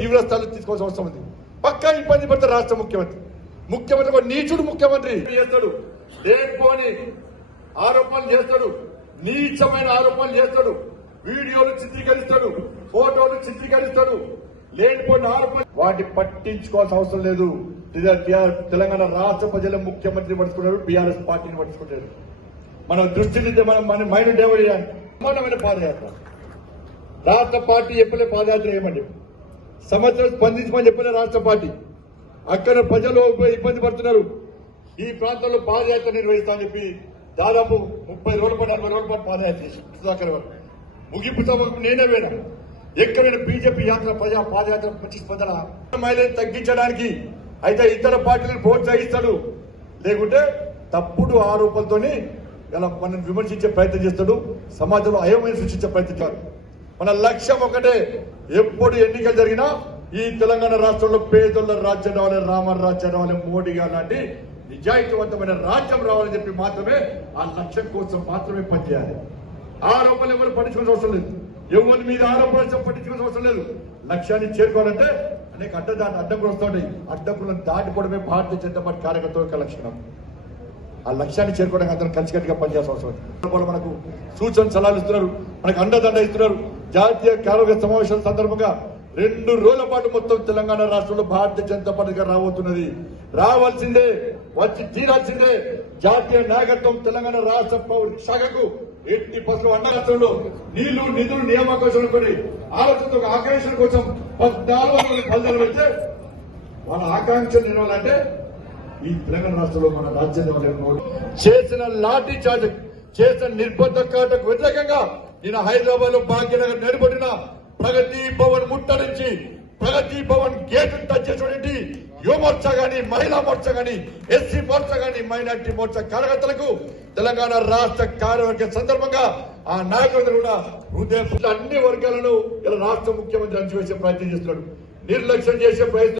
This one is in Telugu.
తీవ్ర స్థాయిలో తీసుకోవాల్సిన అవసరం ఉంది. పక్కా ఇబ్బంది పడతారు రాష్ట్ర ముఖ్యమంత్రి. ముఖ్యమంత్రి ఒక నీచుడు ముఖ్యమంత్రి. చేస్తాడు? లేకపోని ఆరోపణలు చేస్తాడు. నీచమైన ఆరోపణలు చేస్తాడు. వీడియోలు చిత్రీకరిస్తాడు. ఫోటోలు చిత్రీకరిస్తాడు. లేనిపోయిన ఆరోపణ వాటి పట్టించుకోవాల్సిన అవసరం లేదు. తెలంగాణ రాష్ట్ర ప్రజల ముఖ్యమంత్రి పడుచుకున్నారు బీఆర్ఎస్ పార్టీని పడుచుకుంటారు మన దృష్టిని మనం మన మైండ్ డెవలప్ చేయాలి. పాదయాత్ర. రాష్ట్ర పార్టీ చెప్పలే పాదయాత్ర ఏమని సంవత్సరం స్పందించమని చెప్పిన రాష్ట్ర పార్టీ. అక్కడ ప్రజలు ఇబ్బంది పడుతున్నారు. ఈ ప్రాంతంలో పాదయాత్ర నిర్వహిస్తామని చెప్పి దాదాపు ముప్పై రోజుల పాటు నలభై రోజుల పాటు పాదయాత్ర చేసి సుధాకర్ గారు. ముగింపు సభకు నేనే వేడా ఎక్కడైనా బీజేపీ యాత్ర ప్రజా పాదయాత్ర మంచి స్పందన మైలేజ్ తగ్గించడానికి అయితే ఇతర పార్టీలను ప్రోత్సహిస్తాడు. లేకుంటే తప్పుడు ఆరోపణలతోని ఇలా మనం విమర్శించే ప్రయత్నం చేస్తాడు. సమాజంలో అయోమయం సృష్టించే ప్రయత్నించారు మన లక్ష్యం ఒకటే. ఎప్పుడు ఎన్నికలు జరిగినా ఈ తెలంగాణ రాష్ట్రంలో పేదల రాజ్యం రావాలి రామన్ రాజ్యం రావాలి మోడీ గారు లాంటి నిజాయితీవంతమైన రాజ్యం రావాలని చెప్పి మాత్రమే ఆ లక్ష్యం కోసం మాత్రమే పనిచేయాలి. ఆరోపణలు ఎవరు పట్టించుకోవాల్సిన అవసరం లేదు. ఎవరి మీద ఆరోపణలు పట్టించుకోవాల్సిన అవసరం లేదు. లక్ష్యాన్ని చేరుకోవాలంటే అనేక అడ్డ దాటి అడ్డంకులు వస్తుంటాయి అడ్డంకులను దాటిపోవడమే భారతీయ జనతా పార్టీ కార్యకర్తల యొక్క లక్షణం. ఆ లక్ష్యాన్ని చేరుకోవడానికి అందరం కలిసికట్టుగా పనిచేయాల్సిన అవసరం మనకు సూచన సలహాలు ఇస్తున్నారు. మనకు అండదండ ఇస్తున్నారు. జాతీయ కార్మిక సమావేశాల సందర్భంగా రెండు రోజుల పాటు మొత్తం తెలంగాణ రాష్ట్రంలో భారతీయ జనతా పార్టీగా రాబోతున్నది. రావాల్సిందే వచ్చి తీరాల్సిందే. జాతీయ నాయకత్వం తెలంగాణ రాష్ట్ర శాఖకు ఎట్టి పసులు అన్న నీళ్ళు నిధులు నియామకం కొన్ని ఆలోచనతో ఆకాంక్షల కోసం పద్నాలుగు వందల ఫలితాలు పెడితే వాళ్ళ ఆకాంక్ష నిర్వాలంటే ఈ తెలంగాణ రాష్ట్రంలో మన రాజ్యాంగం చేసిన లాఠీ చార్జ్ చేసిన నిర్బంధ కాటకు వ్యతిరేకంగా నేను హైదరాబాద్లో భాగ్యనగర్ నిలబడిన ప్రగతి భవన్ ముట్టడించి ప్రగతి భవన్ గేట్ టచ్ చేసినటువంటి యువ మోర్చా గాని మహిళా మోర్చా గాని ఎస్సీ మోర్చా గాని మైనార్టీ మోర్చా కార్యకర్తలకు తెలంగాణ రాష్ట్ర కార్యవర్గ సందర్భంగా ఆ నాయకులందరూ కూడా హృదయ అన్ని వర్గాలను ఇలా రాష్ట్ర ముఖ్యమంత్రి అణచివేసే ప్రయత్నం చేస్తున్నాడు. నిర్లక్ష్యం చేసే ప్రయత్నం